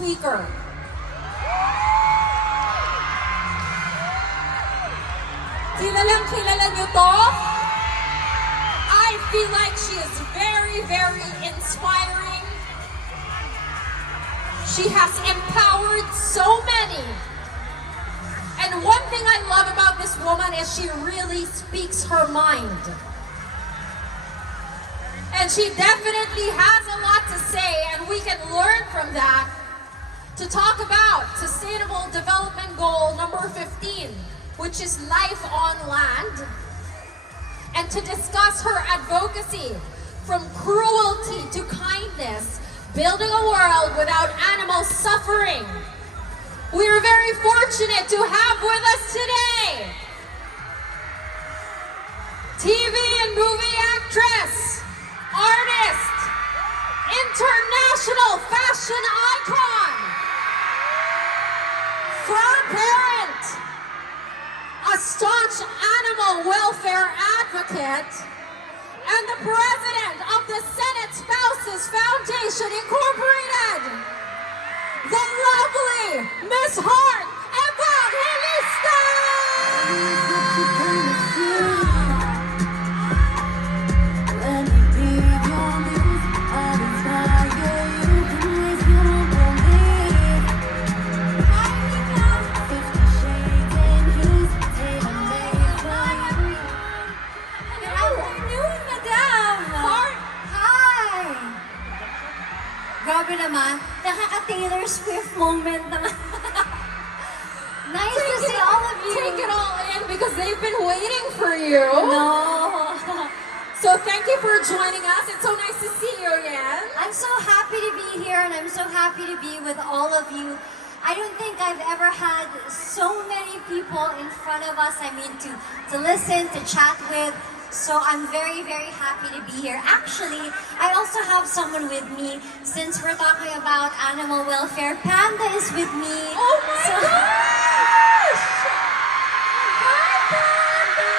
squeaker. Kilala niyo to? I feel like she is very, very inspiring. She has empowered so many. And one thing I love about this woman is she really speaks her mind. And she definitely has a lot to say, and we can learn from that to talk about Sustainable Development Goal number 15, which is life on land, and to discuss her advocacy from cruelty to kindness, building a world without animal suffering. We are very fortunate to have with us today TV and movie actress, artist, international fashion icon, farm parent, a staunch animal welfare advocate, and the president of the Senate Spouses Foundation Incorporated, the lovely Miss Hart Evangelista! Grabe naman, nakaka-Taylor Swift moment naman. Nice to see all of you. Take it all in because they've been waiting for you. No. So thank you for joining us. It's so nice to see you again. I'm so happy to be here and I'm so happy to be with all of you. I don't think I've ever had so many people in front of us, to listen, to chat with. So I'm very, very happy to be here. Actually, I also have someone with me. Since we're talking about animal welfare, Panda is with me. Oh my gosh! Hi, Panda!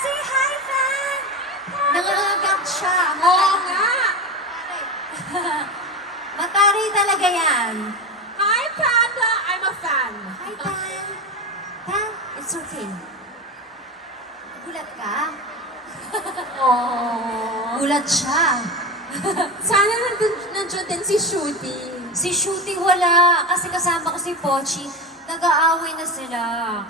Say hi, Pan! Nangangagat siya. Oo nga! Mataray talaga yan. Hi, Panda! I'm a fan. Hi, Pan. Pan, it's okay. Gulat ka? Aww. Gulat siya. Sana nandun din si Shooty. Si Shooty wala, kasi kasama ko si Pochi. Nag-aaway na sila.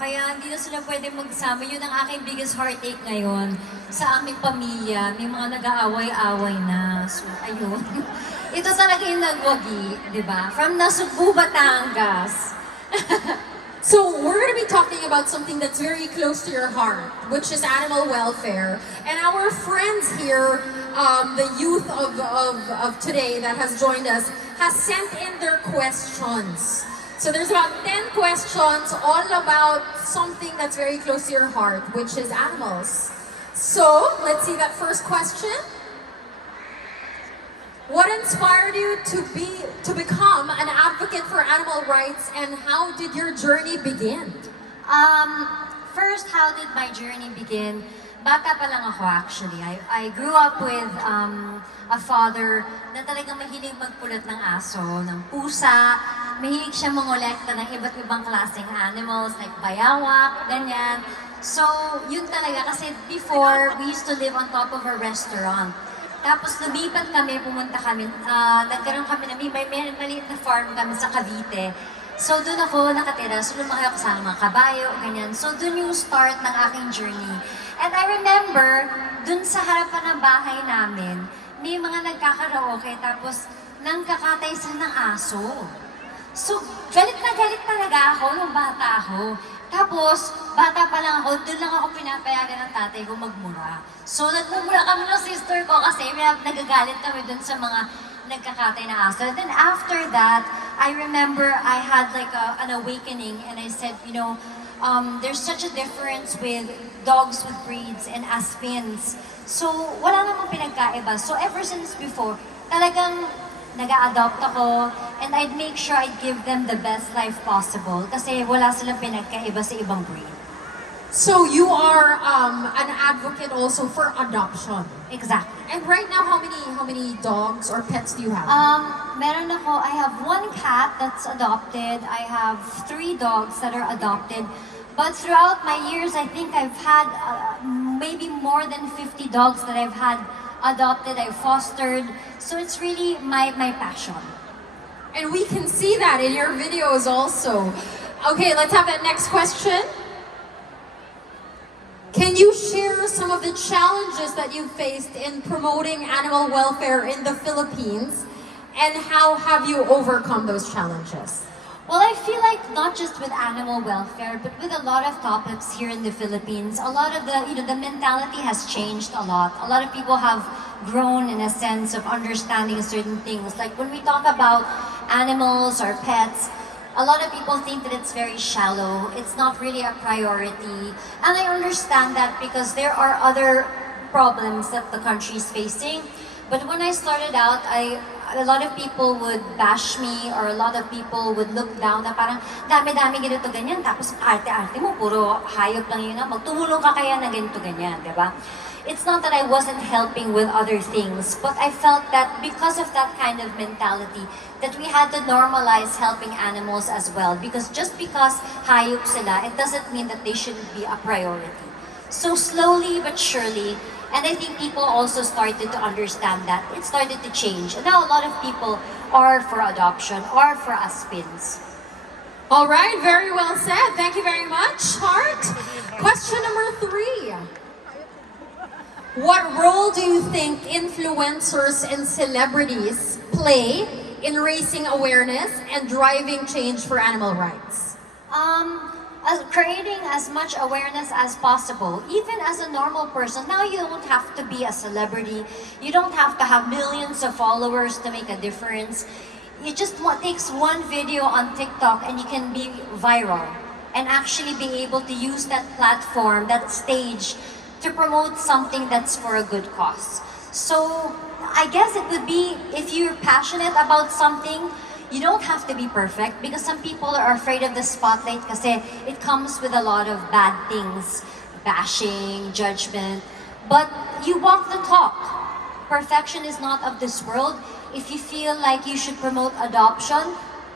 Kaya hindi na sila pwede magsama. Yun ang aking biggest heartache ngayon sa aming pamilya. May mga nag-aaway-away na. So, ayun. Ito talaga yung nagwagi, di ba? From Nasugbu, Batangas. So we're going to be talking about something that's very close to your heart, which is animal welfare. And our friends here, the youth of today that has joined us, has sent in their questions. So there's about 10 questions all about something that's very close to your heart, which is animals. So let's see that first question. What inspired you to become an advocate for animal rights, and how did your journey begin? First, how did my journey begin? Bata pa lang ako actually. I grew up with a father na talagang mahilig magpulot ng aso, ng pusa. Mahilig siya mangolekta ng iba't ibang klaseng animals like bayawak, ganyan. So, yun talaga kasi before, we used to live on top of a restaurant. Tapos lumipat kami, pumunta kami, nagkaroon kami na may maliit na farm kami sa Cavite. So doon ako nakatira, so lumaki ako sa mga kabayo, ganyan. So doon yung start ng aking journey. And I remember, doon sa harapan ng bahay namin, may mga nagkakaraoke, tapos nangkakatay sila ng aso. So galit na galit talaga ako nung bata ako. Tapos, bata pa lang ako, doon lang ako pinapayagan ng tatay ko magmura. So, nagmumura kami ng sister ko kasi nagagalit kami doon sa mga nagkakatay na aso. And then after that, I remember I had like an awakening and I said, there's such a difference with dogs with breeds and aspins. So, wala namang pinagkaiba. So, ever since before, talagang nag-a-adopt ako, and I'd make sure I'd give them the best life possible kasi wala silang pinagkaiba sa ibang breed. So you are an advocate also for adoption. Exactly. And right now, how many dogs or pets do you have? Meron ako, I have one cat that's adopted. I have 3 dogs that are adopted. But throughout my years, I think I've had maybe more than 50 dogs that I've had adopted, I've fostered. So it's really my passion. And we can see that in your videos also. Okay, let's have that next question. Can you share some of the challenges that you faced in promoting animal welfare in the Philippines? And how have you overcome those challenges? Well, I feel like not just with animal welfare, but with a lot of topics here in the Philippines, a lot of the mentality has changed a lot. A lot of people have grown in a sense of understanding certain things. Like when we talk about animals or pets, a lot of people think that it's very shallow. It's not really a priority. And I understand that because there are other problems that the country is facing. But when I started out, a lot of people would bash me or a lot of people would look down na parang dami-dami ganito ganyan. Tapos arte-arte mo, puro hayop lang yun. Magtumulong ka kaya na ganito ganyan, di ba? It's not that I wasn't helping with other things, but I felt that because of that kind of mentality, that we had to normalize helping animals as well. Because just because hayop sila, it doesn't mean that they shouldn't be a priority. So slowly but surely, and I think people also started to understand that, it started to change. And now a lot of people are for adoption, are for aspins. All right, very well said. Thank you very much, Heart. Question number 3. What role do you think influencers and celebrities play in raising awareness and driving change for animal rights? Creating as much awareness as possible, even as a normal person. Now you don't have to be a celebrity. You don't have to have millions of followers to make a difference. It just takes one video on TikTok and you can be viral and actually be able to use that platform, that stage, to promote something that's for a good cause. So I guess it would be, if you're passionate about something, you don't have to be perfect because some people are afraid of the spotlight kasi it comes with a lot of bad things, bashing, judgment. But you walk the talk. Perfection is not of this world. If you feel like you should promote adoption,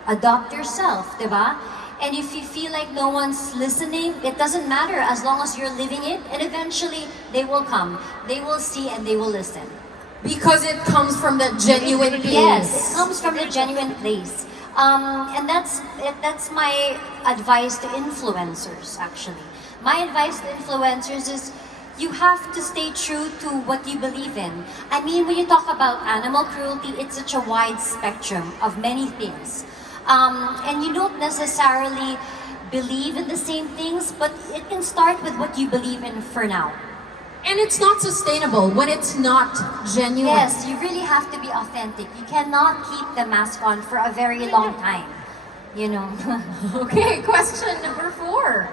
adopt yourself, diba? And if you feel like no one's listening, it doesn't matter as long as you're living it, and eventually they will come, they will see, and they will listen. Because it comes from that genuine place. Yes, it comes from the genuine place. And that's my advice to influencers, actually. My advice to influencers is you have to stay true to what you believe in. I mean, when you talk about animal cruelty, it's such a wide spectrum of many things. And you don't necessarily believe in the same things, but it can start with what you believe in for now. And it's not sustainable when it's not genuine. Yes, you really have to be authentic. You cannot keep the mask on for a very long time, you know. Okay, question number 4.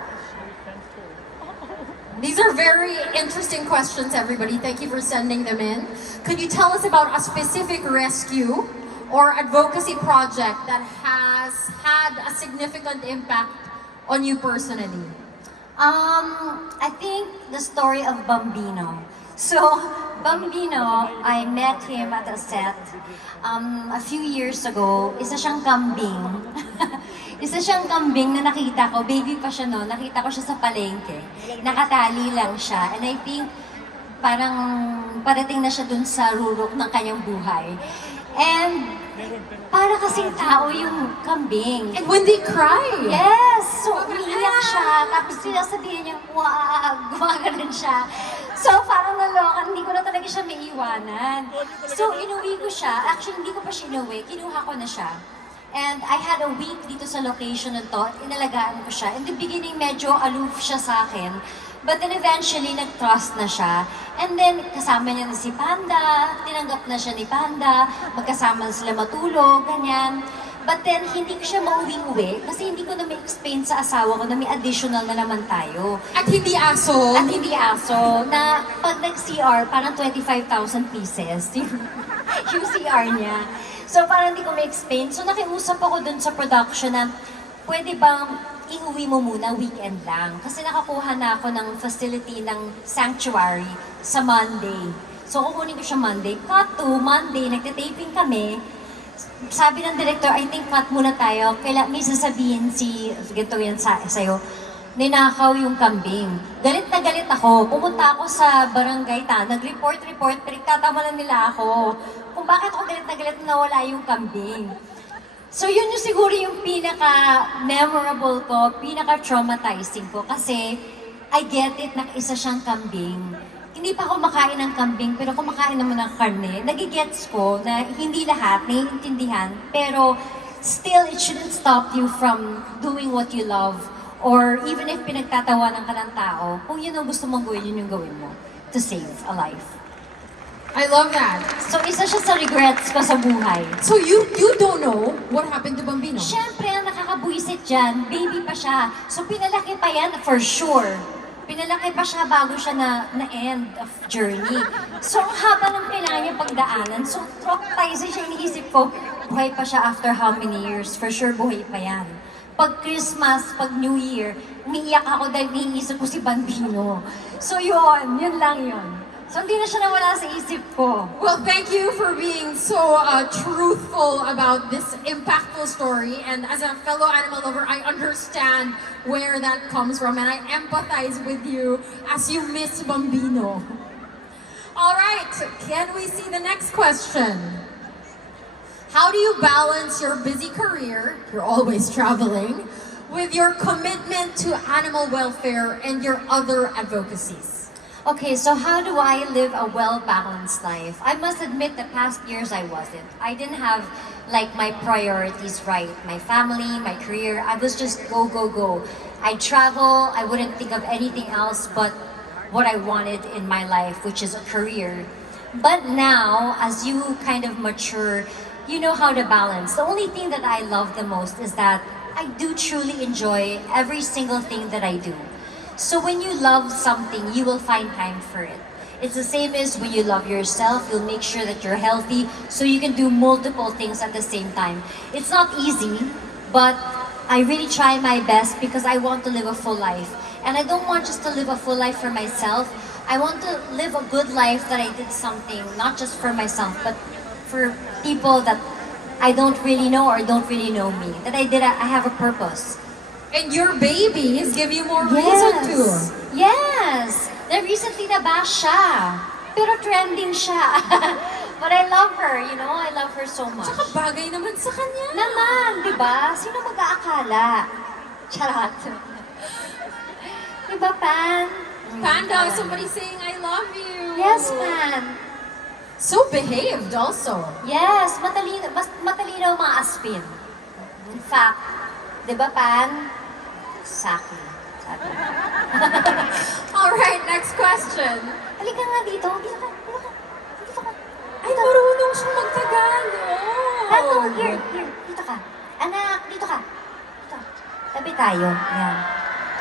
These are very interesting questions, everybody. Thank you for sending them in. Could you tell us about a specific rescue or advocacy project that has had a significant impact on you personally? I think the story of Bambino. So, Bambino, I met him at a set a few years ago. Isa siyang kambing. Isa siyang kambing na nakita ko, baby pa siya noon, nakita ko siya sa palengke. Nakatali lang siya. And I think parang parating na siya dun sa rurok ng kanyang buhay. And para kasing tao yung kambing. And when they cry. Yes! So, umiiyak siya. Tapos sinasabihin niya, wag! Gumaganon siya. So, parang nalokan. Hindi ko na talaga siya maiiwanan. So, inuwi ko siya. Actually, hindi ko pa siya inuwi. Kinuha ko na siya. And I had a week dito sa location na to. Inalagaan ko siya. In the beginning, medyo aloof siya sa akin. But then eventually, nag-trust na siya. And then, kasama niya na si Panda, tinanggap na siya ni Panda, magkasama sila matulog, ganyan. But then, hindi ko siya mauwi-uwi kasi hindi ko na ma-explain sa asawa ko na may additional na naman tayo. At hindi aso. At hindi aso, na pag nag-CR, parang 25,000 pieces yung CR niya. So, parang hindi ko ma-explain. So, nakiusap ako dun sa production na pwede bang iuwi mo muna weekend lang? Kasi nakakuha na ako ng facility ng sanctuary sa Monday. So kukunin ko siya Monday. Cut to Monday, nagtitaping kami. Sabi ng director, I think cut muna tayo. May sasabihin si, ganito yan sa'yo, ninakaw yung kambing. Galit na galit ako. Pumunta ako sa barangay nag-report, pinagtatamalan nila ako. Kung bakit ako galit na galit na nawala yung kambing. So yun yung siguro yung pinaka-memorable ko, pinaka-traumatizing ko. Kasi I get it na isa siyang kambing. Hindi pa ako makain ng kambing, pero kumakain naman ng karne. Nagigets ko na hindi lahat naiintindihan, pero still, it shouldn't stop you from doing what you love. Or even if pinagtatawanan ka ng tao, kung yun ang gusto mong gawin, yun yung gawin mo to save a life. I love that. So isa siya sa regrets ko sa buhay. So you don't know what happened to Bambino? Siyempre, ang nakakabuisit dyan, baby pa siya. So pinalaki pa yan for sure. Pinalaki pa siya bago siya na-end of journey. So ang haba ng kailangan niya pagdaanan. So traumatizing siya, iniisip ko, buhay pa siya after how many years? For sure, buhay pa yan. Pag Christmas, pag New Year, umiiyak ako dahil iniisip ko si Bambino. So yun lang yun. So hindi na siya nawala sa isip ko. Well, thank you for being so truthful about this impactful story. And as a fellow animal lover, I understand where that comes from. And I empathize with you as you miss Bambino. All right, can we see the next question? How do you balance your busy career, you're always traveling, with your commitment to animal welfare and your other advocacies? Okay, so how do I live a well-balanced life? I must admit the past years I wasn't. I didn't have like my priorities right. My family, my career, I was just go, go, go. I travel, I wouldn't think of anything else but what I wanted in my life, which is a career. But now, as you kind of mature, you know how to balance. The only thing that I love the most is that I do truly enjoy every single thing that I do. So when you love something, you will find time for it. It's the same as when you love yourself, you'll make sure that you're healthy so you can do multiple things at the same time. It's not easy, but I really try my best because I want to live a full life. And I don't want just to live a full life for myself. I want to live a good life that I did something, not just for myself, but for people that I don't really know or don't really know me. That I have a purpose. And your babies give you more reason to. Yes! Recently nabash siya. Pero trending siya. But I love her, you know? I love her so much. Tsaka bagay naman sa kanya. Naman, di ba? Sino mag-aakala? Charot. Di ba, Pan? Panda, somebody saying I love you. Yes, man. So behaved also. Yes, mas matalino ang mga aspin. In fact, di ba, Pan? Exactly. All right, next question. Halika nga dito. Dito ka. Ay, marunong siya magtagalog. Ano? Here. Dito ka. Anak, dito ka. Dito. Tabi tayo. Yan.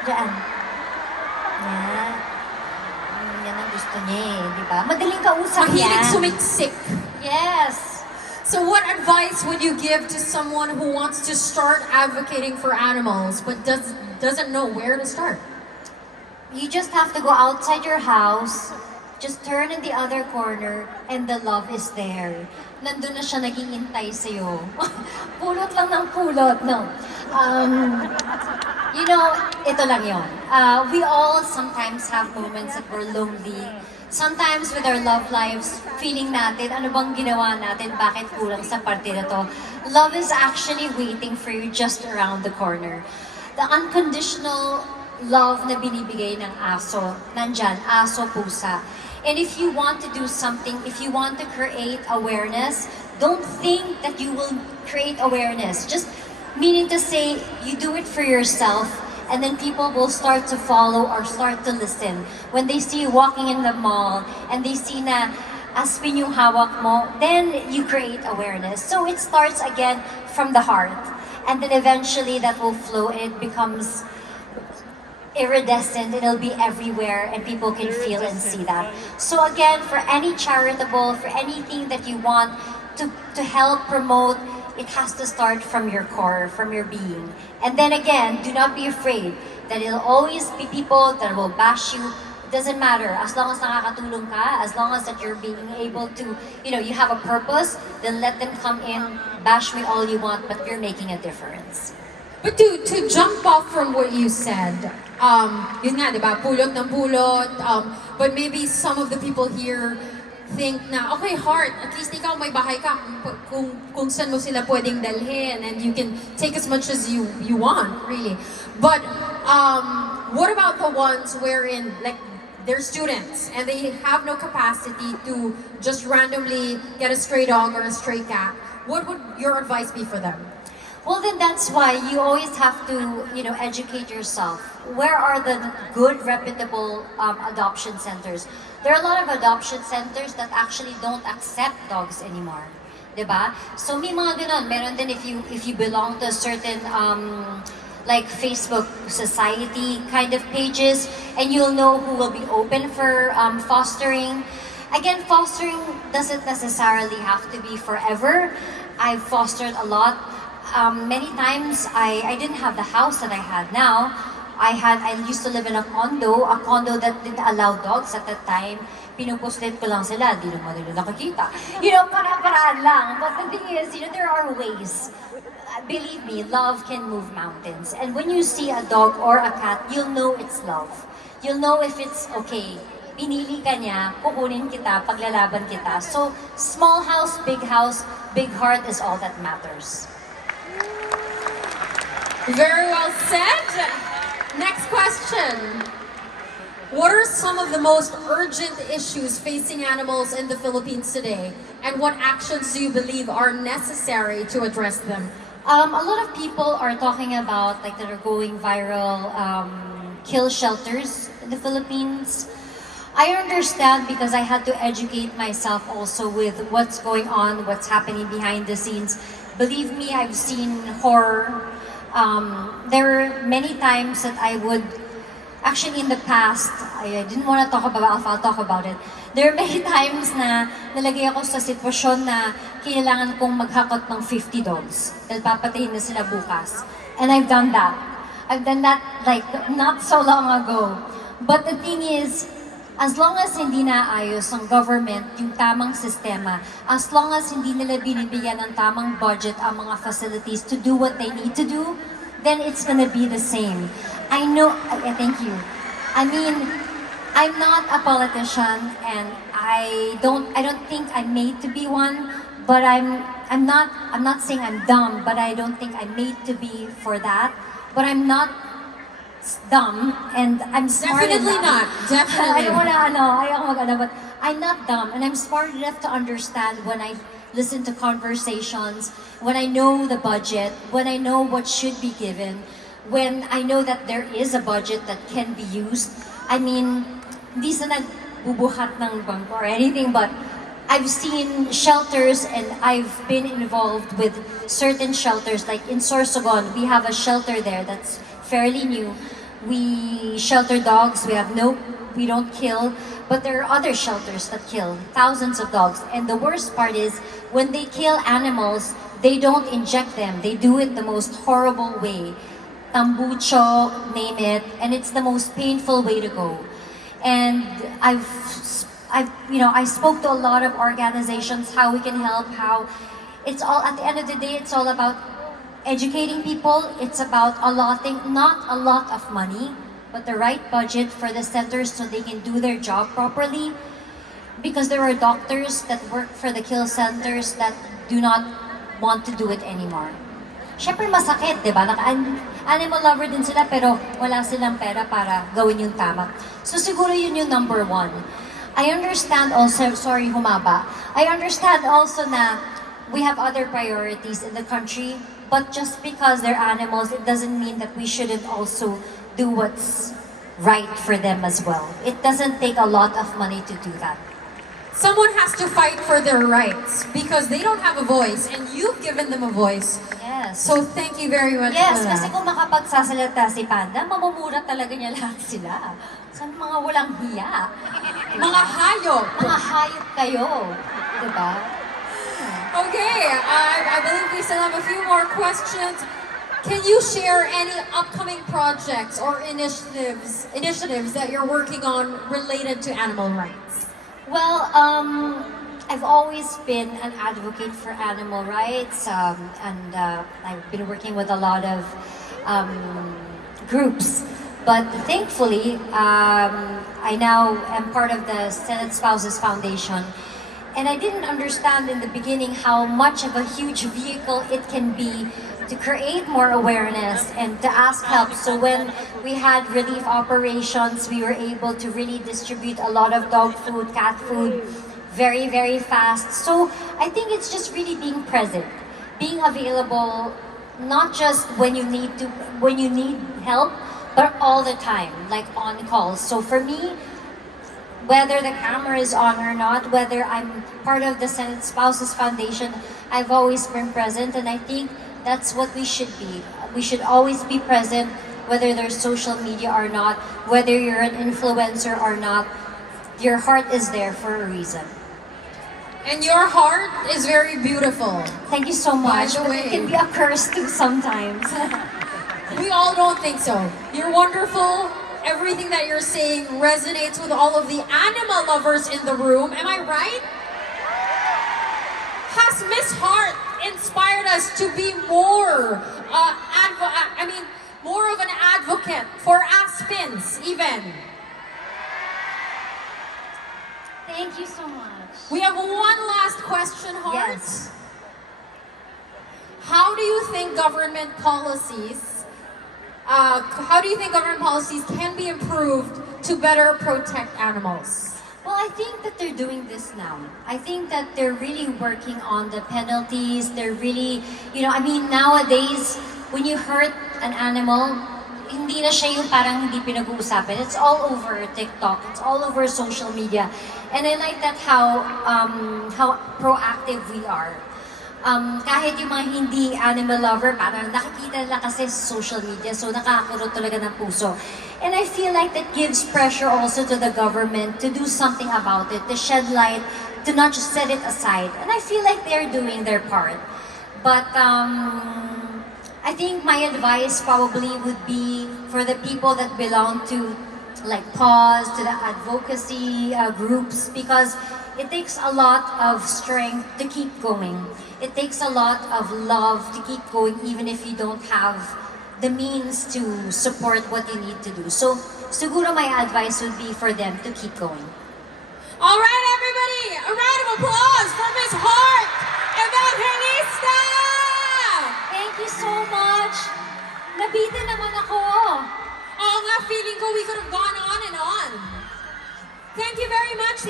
Diyan. Yan. Yan ang gusto niya eh, di ba? Madaling kausap yan. Mahilig sumiksik. Yes. So what advice would you give to someone who wants to start advocating for animals but doesn't know where to start? You just have to go outside your house, just turn in the other corner, and the love is there. Nandun na siya nag-iintay sa'yo. Pulot lang ng pulot, no? You know, ito lang yun. We all sometimes have moments that we're lonely. Sometimes with our love lives, feeling natin, ano bang ginawa natin, bakit kulang sa parte na to. Love is actually waiting for you just around the corner. The unconditional love na binibigay ng aso, nandyan, aso, pusa. And if you want to do something, if you want to create awareness, don't think that you will create awareness. Just meaning to say, you do it for yourself, and then people will start to follow or start to listen. When they see you walking in the mall, and they see na aspin yung hawak mo, then you create awareness. So it starts again from the heart. And then eventually that will flow, and it becomes iridescent, it'll be everywhere and people can feel and see that. So again, for any charitable, for anything that you want to help promote it has to start from your core, from your being. And then again, do not be afraid that it'll always be people that will bash you. It doesn't matter. As long as nakakatulong ka, as long as that you're being able to, you have a purpose, then let them come in, bash me all you want, but you're making a difference. But to jump off from what you said, yun nga, di ba, pulot ng pulot, but maybe some of the people here think na, okay, Heart, at least ikaw may bahay ka kung saan mo sila pwedeng dalhin, and you can take as much as you want, really. But what about the ones wherein, like, they're students and they have no capacity to just randomly get a stray dog or a stray cat? What would your advice be for them? Well, then that's why you always have to, educate yourself. Where are the good, reputable adoption centers? There are a lot of adoption centers that actually don't accept dogs anymore. Diba? So may mga ganon. Meron din if you belong to a certain like Facebook society kind of pages, and you'll know who will be open for fostering. Again, fostering doesn't necessarily have to be forever. I've fostered a lot. Many times I didn't have the house that I had now. I used to live in a condo that didn't allow dogs at that time. Pinupuslit ko lang sila, di naman nila nakakita. Para-paraan lang. But the thing is, there are ways. Believe me, love can move mountains. And when you see a dog or a cat, you'll know it's love. You'll know if it's okay. Pinili ka niya, kukunin kita, paglalaban kita. So, small house, big heart is all that matters. Very well said. Next question. What are some of the most urgent issues facing animals in the Philippines today? And what actions do you believe are necessary to address them? A lot of people are talking about, like, that are going viral, kill shelters in the Philippines. I understand because I had to educate myself also with what's going on, what's happening behind the scenes. Believe me, I've seen horror. There were many times that I would, actually in the past, I didn't want to talk about it, I'll talk about it. There are many times na nalagay ako sa sitwasyon na kailangan kong maghakot ng 50 dogs dahil papatayin na sila bukas. And I've done that. I've done that like not so long ago. But the thing is, as long as hindi naayos ng government yung tamang sistema, as long as hindi nila binibigyan ng tamang budget ang mga facilities to do what they need to do, then it's gonna be the same. I know, thank you. I mean, I'm not a politician and I don't think I'm made to be one, but I'm not saying I'm dumb, but I don't think I'm made to be for that. But I'm not dumb and I'm smart Definitely enough. not. Definitely. I don't wanna, but I'm not dumb and I'm smart enough to understand when I listen to conversations, when I know the budget, when I know what should be given, when I know that there is a budget that can be used. I mean, hindi sa nagbubuhat ng bangko or anything, but I've seen shelters and I've been involved with certain shelters. Like in Sorsogon, we have a shelter there that's fairly new. We shelter dogs, we don't kill, but there are other shelters that kill thousands of dogs. And the worst part is, when they kill animals, they don't inject them. They do it the most horrible way. Tambucho, name it, and it's the most painful way to go. And I spoke to a lot of organizations, how we can help, how it's all, at the end of the day, it's all about educating people. It's about allotting, not a lot of money, but the right budget for the centers so they can do their job properly. Because there are doctors that work for the kill centers that do not want to do it anymore. Siyempre masakit, di ba? Animal lover din sila pero wala silang pera para gawin yung tama. So siguro yun yung number one. I understand also, sorry humaba, I understand also na we have other priorities in the country, but just because they're animals, it doesn't mean that we shouldn't also do what's right for them as well. It doesn't take a lot of money to do that. Someone has to fight for their rights because they don't have a voice and you've given them a voice. Yes. So thank you very much Yes, for kasi that. kung makapagsasalita si Panda, mamumura talaga niya lahat sila. Sa mga walang hiya. Mga hayop. Mga hayop kayo. Diba? Okay, I believe we still have a few more questions. Can you share any upcoming projects or initiatives that you're working on related to animal rights? Well, I've always been an advocate for animal rights, and I've been working with a lot of groups. But thankfully, I now am part of the Senate Spouses Foundation. And I didn't understand in the beginning how much of a huge vehicle it can be to create more awareness and to ask help. So when we had relief operations, we were able to really distribute a lot of dog food, cat food, very, very fast. So I think it's just really being present, being available, not just when you need help, but all the time, like on calls. So for me, whether the camera is on or not, whether I'm part of the Senate Spouses Foundation, I've always been present, and I think that's what we should be. We should always be present, whether there's social media or not, whether you're an influencer or not. Your heart is there for a reason. And your heart is very beautiful. Thank you so much. the But way- it can be a curse too sometimes. We all don't think so. You're wonderful. Everything that you're saying resonates with all of the animal lovers in the room. Am I right? Has Miss Hart inspired us to be more, more of an advocate for Aspens, even? Thank you so much. We have one last question, Hart. Yes. How do you think government policies can be improved to better protect animals? Well, I think that they're doing this now. I think that they're really working on the penalties. They're really, nowadays, when you hurt an animal, hindi na siya yung parang hindi pinag-uusapan. It's all over TikTok. It's all over social media. And I like that how proactive we are. Kahit yung mga hindi animal lover, parang nakikita nila kasi sa social media, so nakakurot talaga ng puso. And I feel like that gives pressure also to the government to do something about it, to shed light, to not just set it aside. And I feel like they're doing their part. But I think my advice probably would be for the people that belong to like PAWS, to the advocacy groups, because it takes a lot of strength to keep going. It takes a lot of love to keep going, even if you don't have the means to support what you need to do. So, siguro my advice would be for them to keep going. All right, everybody, a round of applause for Miss Hart Evangelista! Thank you so much! Nabitin naman ako! Oo nga, feeling ko we could have gone on and on. Thank you very much.